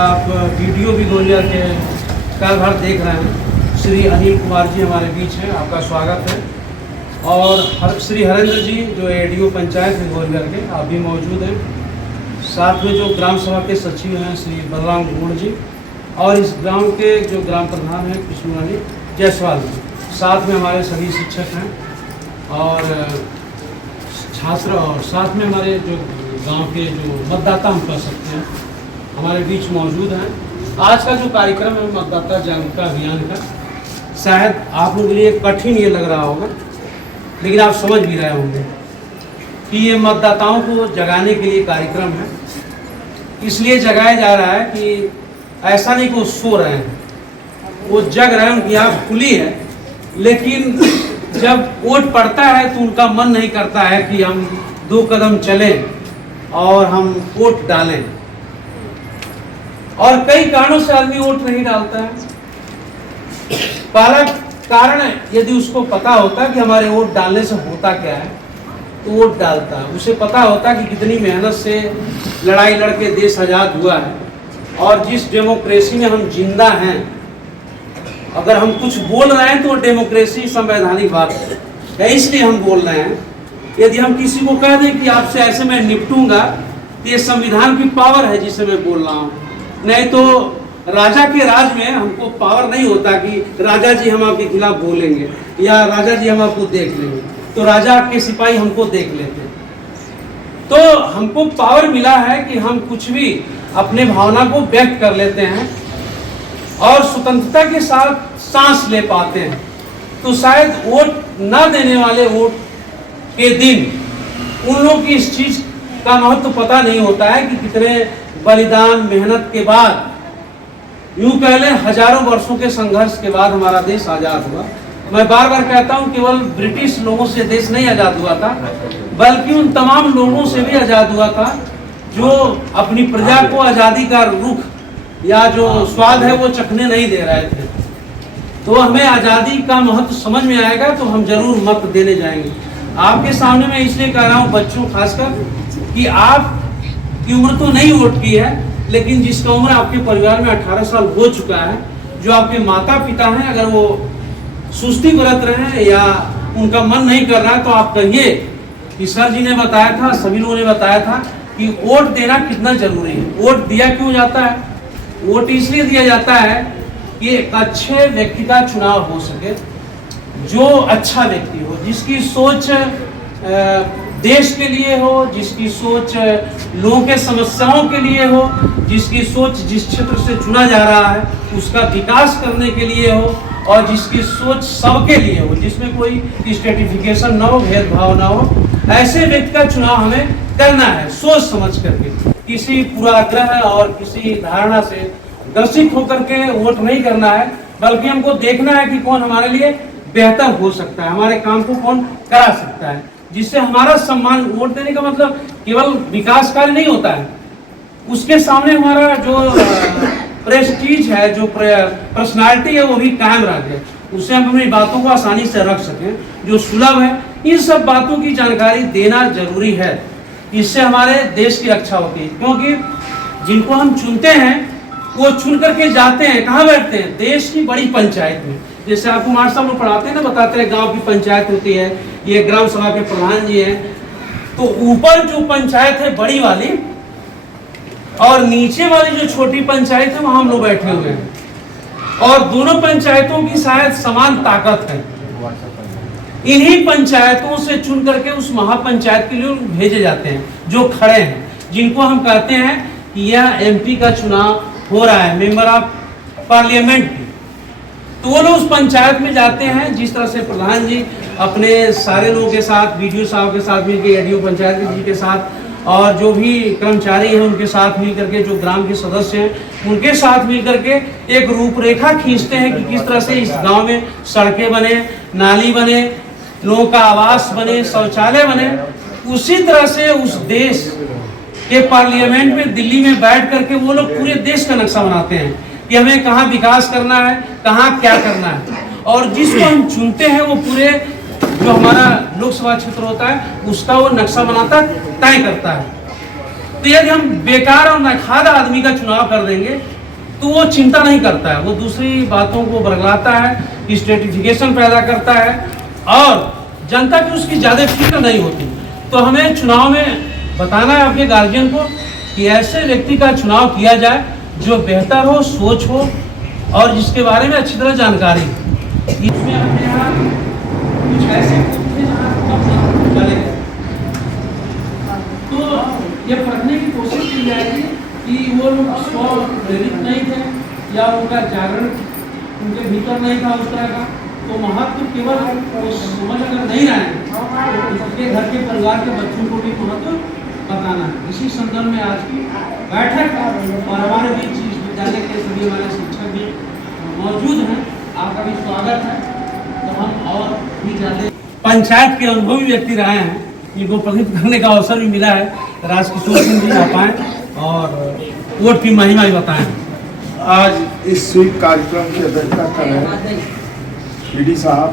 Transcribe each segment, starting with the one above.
आप वीडियो भी गोलिया के कार्यभार देख रहे हैं। श्री अनिल कुमार जी हमारे बीच हैं, आपका स्वागत है। और श्री हरेंद्र जी जो एडीओ पंचायत है गोलिया के, आप भी मौजूद हैं। साथ में जो ग्राम सभा के सचिव हैं श्री बलराम गुण जी, और इस गांव के जो ग्राम प्रधान हैं कृष्णरानी जायसवाल जी। साथ में हमारे सभी शिक्षक हैं और छात्र, और साथ में हमारे जो गांव के जो मतदाता हम कह सकते हैं हमारे बीच मौजूद हैं। आज का जो कार्यक्रम है मतदाता जागरूकता अभियान का, शायद आप लोगों के लिए कठिन ये लग रहा होगा, लेकिन आप समझ भी रहे होंगे कि ये मतदाताओं को जगाने के लिए कार्यक्रम है। इसलिए जगाया जा रहा है कि ऐसा नहीं कि वो सो रहे हैं, वो जग रहे हैं, उनकी आँख खुली है, लेकिन जब वोट पड़ता है तो उनका मन नहीं करता है कि हम 2 कदम चलें और हम वोट डालें। और कई कारणों से आदमी वोट नहीं डालता है। पहला कारण है, यदि उसको पता होता कि हमारे वोट डालने से होता क्या है तो वोट डालता है। उसे पता होता कि कितनी मेहनत से लड़ाई लड़के देश आज़ाद हुआ है, और जिस डेमोक्रेसी में हम जिंदा हैं, अगर हम कुछ बोल रहे हैं तो डेमोक्रेसी संवैधानिक बात है, इसलिए हम बोल रहे हैं। यदि हम किसी को कह दें कि आपसे ऐसे मैं निपटूंगा, तो ये संविधान की पावर है जिसे मैं बोल रहा हूँ। नहीं तो राजा के राज में हमको पावर नहीं होता कि राजा जी हम आपके खिलाफ बोलेंगे या राजा जी हम आपको देख लेंगे, तो राजा के सिपाही हमको देख लेते हैं। तो हमको पावर मिला है कि हम कुछ भी अपने भावना को व्यक्त कर लेते हैं और स्वतंत्रता के साथ सांस ले पाते हैं। तो शायद वोट ना देने वाले वोट के दिन उन लोगों की इस चीज का महत्व पता नहीं होता है कि कितने बलिदान मेहनत के बाद, यूं कह लें हजारों वर्षों के संघर्ष के बाद हमारा देश आजाद हुआ। मैं बार बार कहता हूं, केवल ब्रिटिश लोगों से देश नहीं आजाद हुआ था, बल्कि उन तमाम लोगों से भी आजाद हुआ था जो अपनी प्रजा को आजादी का रुख या जो स्वाद है वो चखने नहीं दे रहे थे। तो हमें आजादी का महत्व समझ में आएगा तो हम जरूर मत देने जाएंगे। आपके सामने मैं इसलिए कह रहा हूँ बच्चों खासकर, कि आप की उम्र तो नहीं वोट की है, लेकिन जिसका उम्र आपके परिवार में 18 साल हो चुका है, जो आपके माता पिता हैं, अगर वो सुस्ती बरत रहे हैं या उनका मन नहीं कर रहा है तो आप कहिए कि सर जी ने बताया था, सभी लोगों ने बताया था कि वोट देना कितना जरूरी है। वोट दिया क्यों जाता है? वोट इसलिए दिया जाता है कि एक अच्छे व्यक्ति का चुनाव हो सके, जो अच्छा व्यक्ति हो, जिसकी सोच देश के लिए हो, जिसकी सोच लोगों के समस्याओं के लिए हो, जिसकी सोच जिस क्षेत्र से चुना जा रहा है उसका विकास करने के लिए हो, और जिसकी सोच सबके लिए हो, जिसमें कोई स्ट्रेटिफिकेशन ना हो, भेदभाव ना हो, ऐसे व्यक्ति का चुनाव हमें करना है सोच समझ करके। किसी पूर्वाग्रह और किसी धारणा से ग्रसित होकर के वोट नहीं करना है, बल्कि हमको देखना है कि कौन हमारे लिए बेहतर हो सकता है, हमारे काम को कौन करा सकता है, जिससे हमारा सम्मान। वोट देने का मतलब केवल विकास कार्य नहीं होता है, उसके सामने हमारा जो प्रेस्टीज है, जो पर्सनालिटी है, वो भी कायम रहे, उससे हम अपनी बातों को आसानी से रख सकें, जो सुलभ है। इन सब बातों की जानकारी देना जरूरी है, इससे हमारे देश की रक्षा होती है। क्योंकि जिनको हम चुनते हैं वो चुन करके जाते हैं, कहाँ बैठते हैं? देश की बड़ी पंचायत में। जैसे आपको कुमार साहब लोग पढ़ाते हैं ना, बताते हैं गांव की पंचायत होती है, ये ग्राम सभा के प्रधान जी हैं, तो ऊपर जो पंचायत है बड़ी वाली, और नीचे वाली जो छोटी पंचायत है वहां हम लोग बैठे हुए हैं, और दोनों पंचायतों की शायद समान ताकत है। इन्हीं पंचायतों से चुन करके उस महापंचायत के लिए भेजे जाते हैं जो खड़े हैं, जिनको हम कहते हैं कि यह एमपी का चुनाव हो रहा है, मेंबर ऑफ पार्लियामेंट की। तो वो लोग उस पंचायत में जाते हैं, जिस तरह से प्रधान जी अपने सारे लोगों के साथ, वीडियो साहब के साथ मिलकर, एडीओ पंचायत जी के साथ, और जो भी कर्मचारी हैं उनके साथ मिल करके, जो ग्राम के सदस्य हैं उनके साथ मिल करके एक रूपरेखा खींचते हैं कि किस तरह से इस गांव में सड़कें बने, नाली बने, लोगों का आवास बने, शौचालय बने। उसी तरह से उस देश के पार्लियामेंट में दिल्ली में बैठ करके वो लोग पूरे देश का नक्शा बनाते हैं कि हमें कहाँ विकास करना है, कहाँ क्या करना है, और जिसको हम चुनते हैं वो पूरे जो हमारा लोकसभा क्षेत्र होता है उसका वो नक्शा बनाता, तय करता है। तो यदि हम बेकार और नाखादा आदमी का चुनाव कर देंगे तो वो चिंता नहीं करता है, वो दूसरी बातों को बरगलाता है, स्ट्रेटिफिकेशन पैदा करता है और जनता की उसकी ज़्यादा फिक्र नहीं होती। तो हमें चुनाव में बताना है अपने गार्जियन को कि ऐसे व्यक्ति का चुनाव किया जाए जो बेहतर हो, सोच हो और जिसके बारे में अच्छी तरह जानकारी हो। इसमें अपने यहाँ कुछ ऐसे चले गए तो ये पढ़ने की कोशिश की जाएगी कि वो लोग स्व प्रेरित नहीं थे या उनका जागरण उनके भीतर नहीं था उस तरह का। तो महत्व केवल वो समझ अगर नहीं रहे तो उसके घर के परिवार के बच्चों को भी महत्व बताना है। इसी संदर्भ में आज की बैठक और हमारे बीच इस विद्यालय के सभी हमारे शिक्षक भी मौजूद हैं, आपका भी स्वागत है। तो हम और भी ज़्यादा पंचायत के अनुभवी व्यक्ति रहे हैं, इनको प्रतिनिधित्व करने का अवसर भी मिला है। राजकिशोर सिंह जी आ पाए और वोट की महिमा भी बताएं। आज इस स्वीप कार्यक्रम की अध्यक्षता कर रहे हैं डी साहब,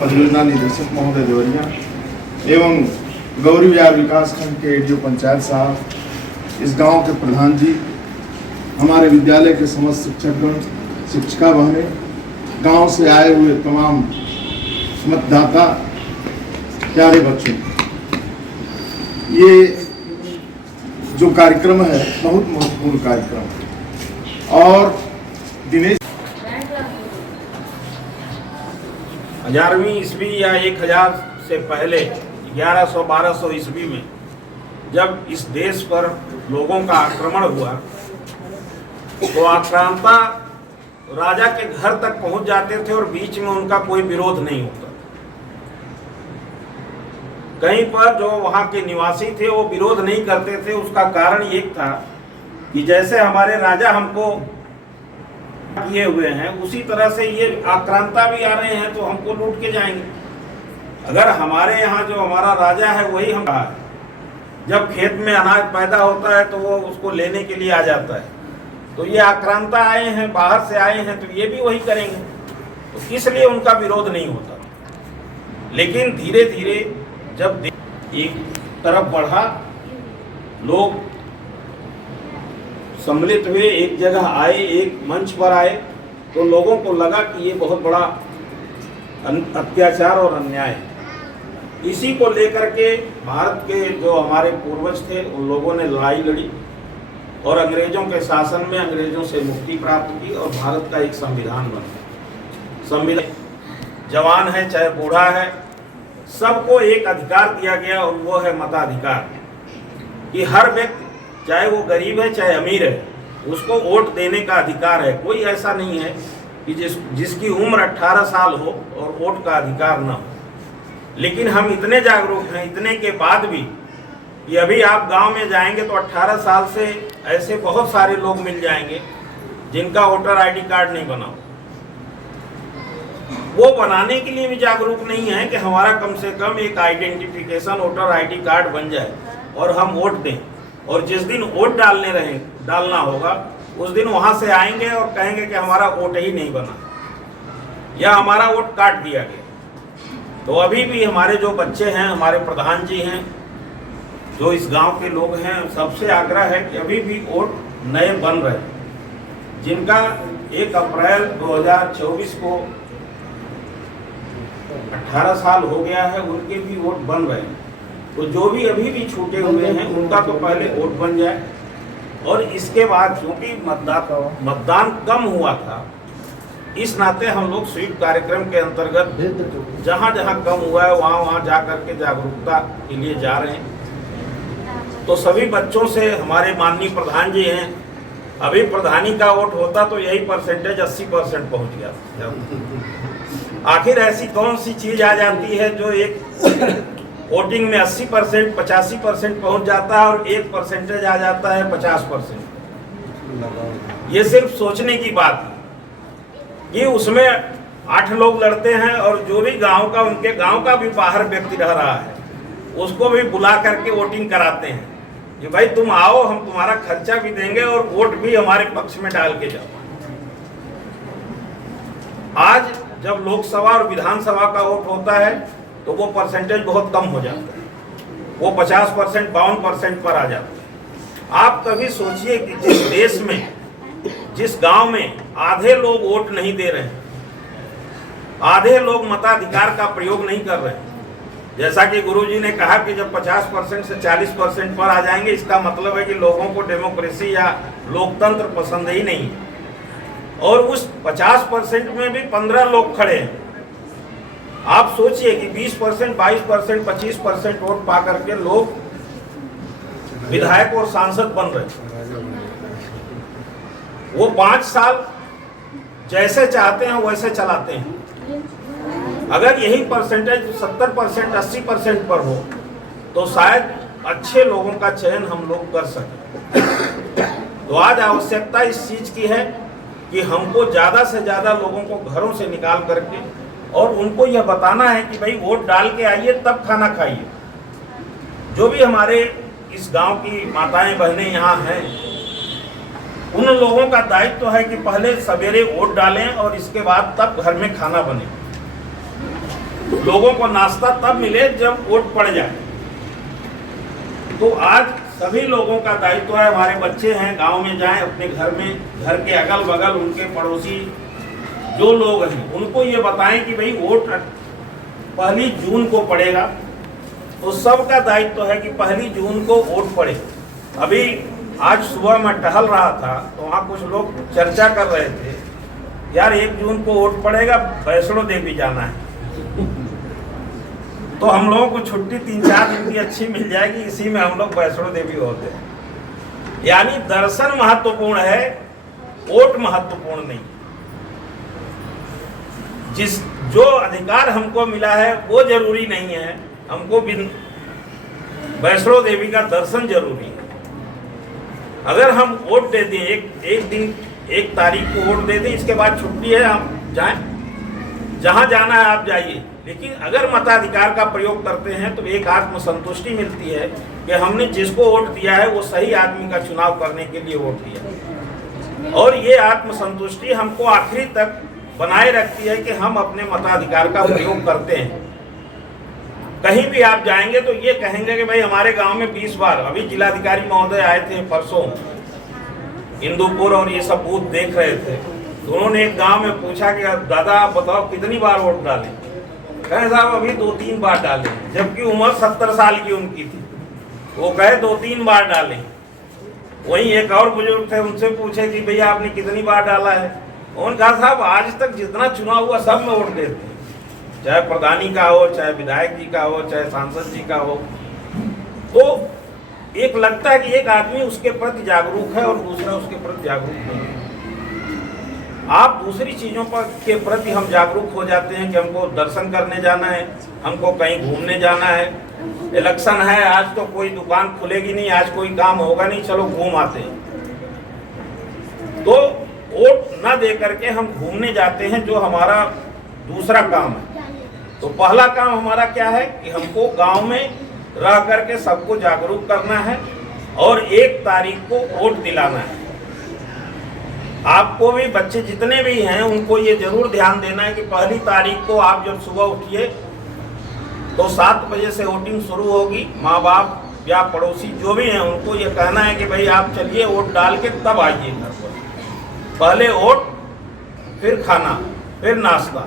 परियोजना निदेशक महोदय देवरिया एवं गौरी विहार विकास खंड के एडीओ पंचायत साहब, इस गांव के प्रधान जी, हमारे विद्यालय के समस्त शिक्षकगण, शिक्षिका बहनें, गांव से आए हुए तमाम मतदाता, प्यारे बच्चों, ये जो कार्यक्रम है बहुत महत्वपूर्ण कार्यक्रम है। और दिनेश 1000वीं ईस्वी या 1000 से पहले 1100-1200 ईस्वी में जब इस देश पर लोगों का आक्रमण हुआ तो आक्रांता राजा के घर तक पहुंच जाते थे और बीच में उनका कोई विरोध नहीं होता। कहीं पर जो वहां के निवासी थे वो विरोध नहीं करते थे। उसका कारण ये था कि जैसे हमारे राजा हमको किए हुए हैं उसी तरह से ये आक्रांता भी आ रहे हैं तो हमको लूट के जाएंगे। अगर हमारे यहाँ जो हमारा राजा है वही हम है, जब खेत में अनाज पैदा होता है तो वो उसको लेने के लिए आ जाता है। तो ये आक्रांता आए हैं, बाहर से आए हैं, तो ये भी वही करेंगे, तो इसलिए उनका विरोध नहीं होता। लेकिन धीरे धीरे जब एक तरफ बढ़ा, लोग सम्मिलित हुए, एक जगह आए, एक मंच पर आए, तो लोगों को लगा कि ये बहुत बड़ा अत्याचार और अन्याय है। इसी को लेकर के भारत के जो हमारे पूर्वज थे उन लोगों ने लड़ाई लड़ी और अंग्रेजों के शासन में अंग्रेजों से मुक्ति प्राप्त की और भारत का एक संविधान बना। संविधान जवान है चाहे बूढ़ा है, सबको एक अधिकार दिया गया और वो है मताधिकार, कि हर व्यक्ति चाहे वो गरीब है चाहे अमीर है उसको वोट देने का अधिकार है। कोई ऐसा नहीं है कि जिसकी उम्र 18 साल हो और वोट का अधिकार न हो। लेकिन हम इतने जागरूक हैं, इतने के बाद भी कि अभी आप गांव में जाएंगे तो 18 साल से ऐसे बहुत सारे लोग मिल जाएंगे जिनका वोटर आईडी कार्ड नहीं बना। वो बनाने के लिए भी जागरूक नहीं है कि हमारा कम से कम एक आइडेंटिफिकेशन वोटर आईडी कार्ड बन जाए और हम वोट दें। और जिस दिन वोट डालना होगा उस दिन वहां से आएंगे और कहेंगे कि हमारा वोट ही नहीं बना या हमारा वोट काट दिया गया। तो अभी भी हमारे जो बच्चे हैं, हमारे प्रधान जी हैं, जो इस गांव के लोग हैं, सबसे आग्रह है कि अभी भी वोट नए बन रहे हैं। जिनका 1 अप्रैल 2024 को 18 साल हो गया है उनके भी वोट बन रहे हैं। तो जो भी अभी भी छूटे हुए हैं उनका तो पहले वोट बन जाए। और इसके बाद क्योंकि मतदान कम हुआ था, इस नाते हम लोग स्वीप कार्यक्रम के अंतर्गत जहां जहां कम हुआ है वहां जा करके जागरूकता के लिए जा रहे हैं। तो सभी बच्चों से हमारे माननीय प्रधान जी हैं, अभी प्रधानी का वोट होता तो यही परसेंटेज 80% पहुंच गया। आखिर ऐसी कौन सी चीज आ जाती है जो एक वोटिंग में 80% 85% पहुंच जाता है और 1% आ जाता है 50%। ये सिर्फ सोचने की बात है कि उसमें 8 लोग लड़ते हैं और जो भी गांव का, उनके गांव का भी बाहर व्यक्ति रह रहा है उसको भी बुला करके वोटिंग कराते हैं कि भाई तुम आओ, हम तुम्हारा खर्चा भी देंगे और वोट भी हमारे पक्ष में डाल के जाओ। आज जब लोकसभा और विधानसभा का वोट होता है तो वो परसेंटेज बहुत कम हो जाता है, वो 50% 52% पर आ जाता है। आप कभी सोचिए कि जिस देश में, जिस गांव में आधे लोग वोट नहीं दे रहे हैं, आधे लोग मताधिकार का प्रयोग नहीं कर रहे हैं, जैसा कि गुरुजी ने कहा कि जब 50% से 40% पर आ जाएंगे, इसका मतलब है कि लोगों को डेमोक्रेसी या लोकतंत्र पसंद ही नहीं है। और उस 50% में भी 15 लोग खड़े हैं। आप सोचिए कि 20%, 22%, 25% वोट पा करके लोग विधायक और सांसद बन रहे हैं। वो 5 साल जैसे चाहते हैं वैसे चलाते हैं। अगर यही परसेंटेज 70%, 80% पर हो तो शायद अच्छे लोगों का चयन हम लोग कर सकें। तो आज आवश्यकता इस चीज की है कि हमको ज़्यादा से ज़्यादा लोगों को घरों से निकाल करके और उनको यह बताना है कि भाई वोट डाल के आइए, तब खाना खाइए। जो भी हमारे इस गांव की माताएं बहनें यहाँ हैं, उन लोगों का दायित्व तो है कि पहले सवेरे वोट डालें और इसके बाद तब घर में खाना बने। लोगों को नाश्ता तब मिले जब वोट पड़ जाए। तो आज सभी लोगों का दायित्व है, हमारे बच्चे हैं गांव में जाएं, अपने घर में, घर के अगल बगल उनके पड़ोसी जो लोग हैं उनको ये बताएं कि भाई वोट 1 जून को पड़ेगा। तो सबका दायित्व है कि 1 जून को वोट पड़े। अभी आज सुबह मैं टहल रहा था तो वहाँ कुछ लोग चर्चा कर रहे थे, यार 1 जून को वोट पड़ेगा, वैष्णो देवी जाना है। तो हम लोगों को छुट्टी 3-4 दिन की अच्छी मिल जाएगी, इसी में हम लोग वैष्णो देवी होते हैं। यानी दर्शन महत्वपूर्ण है, वोट महत्वपूर्ण नहीं। जो अधिकार हमको मिला है वो जरूरी नहीं है, हमको वैष्णो देवी का दर्शन जरूरी है। अगर हम वोट दे दें, एक दिन 1 तारीख को वोट दे दें, इसके बाद छुट्टी है, हम जाएं, जहां जाना है आप जाइए। लेकिन अगर मताधिकार का प्रयोग करते हैं तो एक आत्मसंतुष्टि मिलती है कि हमने जिसको वोट दिया है वो सही आदमी का चुनाव करने के लिए वोट दिया। और ये आत्मसंतुष्टि हमको आखिरी तक बनाए रखती है कि हम अपने मताधिकार का प्रयोग करते हैं। कहीं भी आप जाएंगे तो ये कहेंगे कि भाई हमारे गांव में 20 बार, अभी जिलाधिकारी महोदय आए थे परसों, इंदुपुर और ये सब बूथ देख रहे थे, तो उन्होंने एक गांव में पूछा कि दादा आप बताओ कितनी बार वोट डालें। कहे साहब अभी 2-3 बार डालें, जबकि उम्र 70 साल की उनकी थी। वो कहे 2-3 बार डालें। वहीं एक और बुजुर्ग थे, उनसे पूछे कि भैया आपने कितनी बार डाला है। उन्होंने कहा साहब आज तक जितना चुनाव हुआ सब में वोट देते हैं, चाहे प्रधानी का हो, चाहे विधायक जी का हो, चाहे सांसद जी का हो। तो एक लगता है कि एक आदमी उसके प्रति जागरूक है और दूसरा उसके प्रति जागरूक नहीं है। आप दूसरी चीज़ों पर के प्रति हम जागरूक हो जाते हैं कि हमको दर्शन करने जाना है, हमको कहीं घूमने जाना है, इलेक्शन है, आज तो कोई दुकान खुलेगी नहीं, आज कोई काम होगा नहीं, चलो घूम आते हैं। तो वोट न दे करके हम घूमने जाते हैं, जो हमारा दूसरा काम है। तो पहला काम हमारा क्या है कि हमको गांव में रह करके सबको जागरूक करना है और 1 तारीख को वोट दिलाना है। आपको भी, बच्चे जितने भी हैं उनको ये जरूर ध्यान देना है कि 1 तारीख को आप जब सुबह उठिए तो 7 बजे से वोटिंग शुरू होगी। माँ बाप या पड़ोसी जो भी हैं उनको ये कहना है कि भाई आप चलिए वोट डाल के तब आइए घर पर। पहले वोट, फिर खाना, फिर नाश्ता।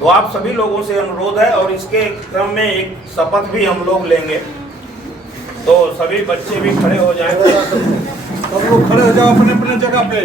तो आप सभी लोगों से अनुरोध है, और इसके क्रम में एक शपथ भी हम लोग लेंगे। तो सभी बच्चे भी खड़े हो जाएंगे। सब लोग खड़े हो जाओ अपने अपने जगह पे।